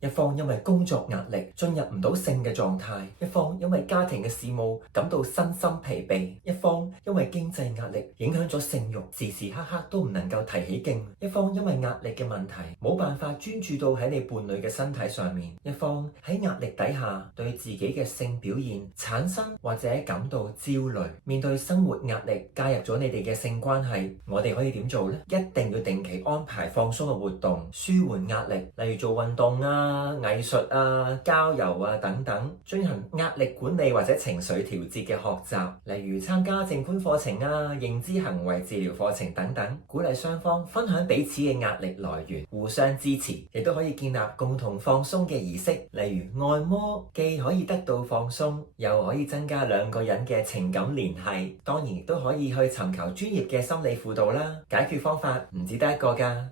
一方因為工作壓力進入唔到性嘅狀態，一方因為家庭嘅事務感到身心疲憊，一方因為經濟壓力影響咗性慾，時時刻刻都唔能夠提起勁，一方因為壓力嘅問題冇辦法專注到喺你伴侶嘅身體上面，一方喺壓力底下對自己嘅性表現產生或者感到焦慮。面對生活壓力加入咗你哋嘅性關係，我哋可以點做呢？一定要定期安排放鬆嘅活動，舒緩壓力，例如做運動啊、藝術啊、郊遊啊等等，進行壓力管理或者情緒調節嘅學習，例如參加靜觀課程啊、認知行為治療課程等等，鼓勵雙方分享彼此嘅壓力來源，互相支持，亦都可以建立共同放鬆嘅儀式，例如按摩，既可以得到放鬆，又可以增加兩個人嘅情感聯繫。當然亦都可以去尋求專業嘅心理輔導啦，解決方法唔止得一個㗎。